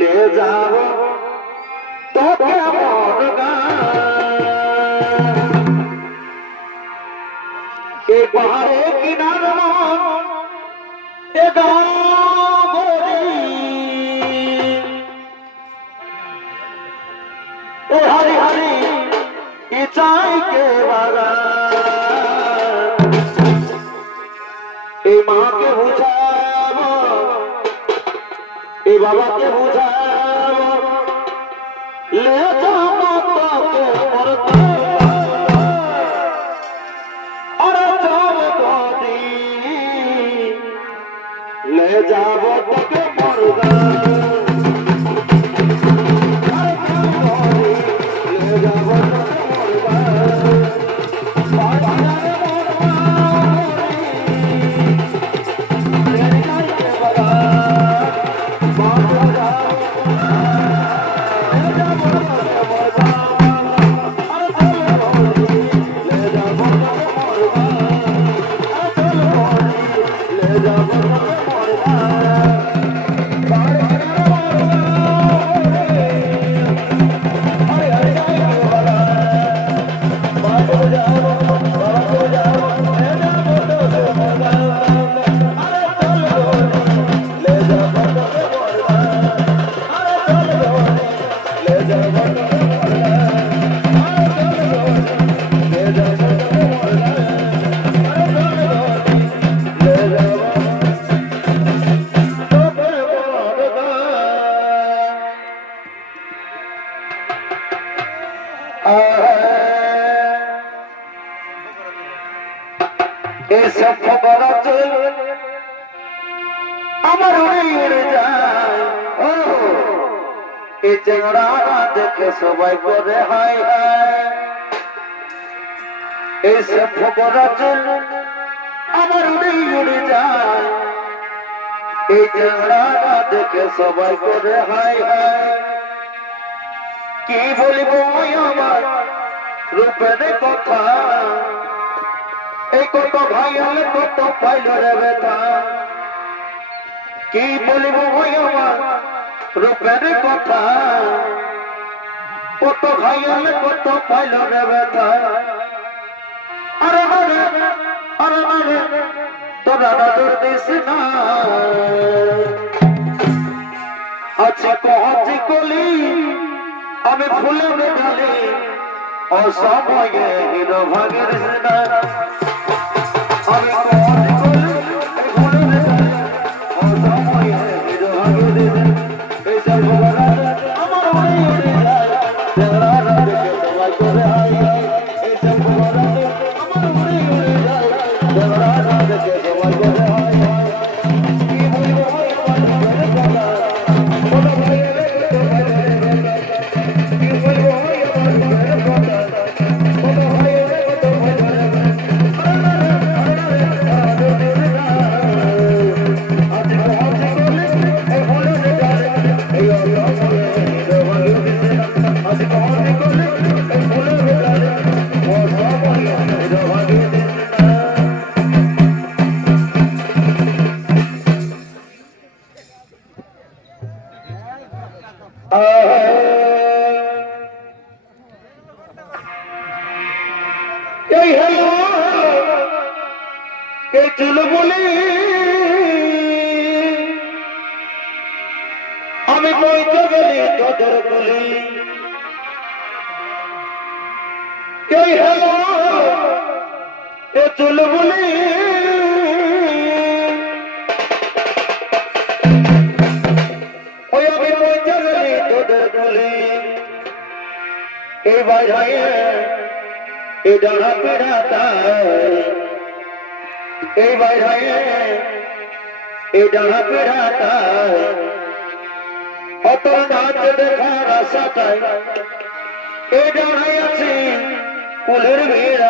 ले जाओ तो केमन गाय पाहाड़े किनार हरी हरी चाय के बागान माँ के बुझाबो बाबा के बुझाबो ले जाओ तो के मरता अरे जाओ गोदी ले जाओ तो के मरता देखे सबाई करे हाय ऐसे फकरा चल আমার উড়ে যায় এই চেহারা দেখে সবাই করে হায় হায় কি বলবো আমার রূপের কথা এই কত ভাই হলে কত পাইল রে ব্যথা কি বলবো আমার রূপের কথা কত ভাই হলে কত পাইল রে ব্যথা আরে আরে তোরা নজর দিস না আচ্ছা কহছি কলি আমি ফুলের ডালি অসময়ে হিরো ভাগের না আমি কহছি কলি ফুলের ডালি অসময়ে হিরো ভাগের এই সব আমার উড়ে যায় তেরা রাতে সবাই করে আই এই সব আমার উড়ে যায় তেরা রাতে সবাই করে আই কি বলবো আমি বইতে গেলি তোদের বলি কে হলো এ চুল বলি ওই আমি বইতে গেলি তোদের বলি এই বাজায়ে এই ডানা পেড়াতা এই বাজায়ে এই ডানা পেড়াতা অত নাচ দেখার আশাটাই এই ডানায় আছি কুলের ভিড়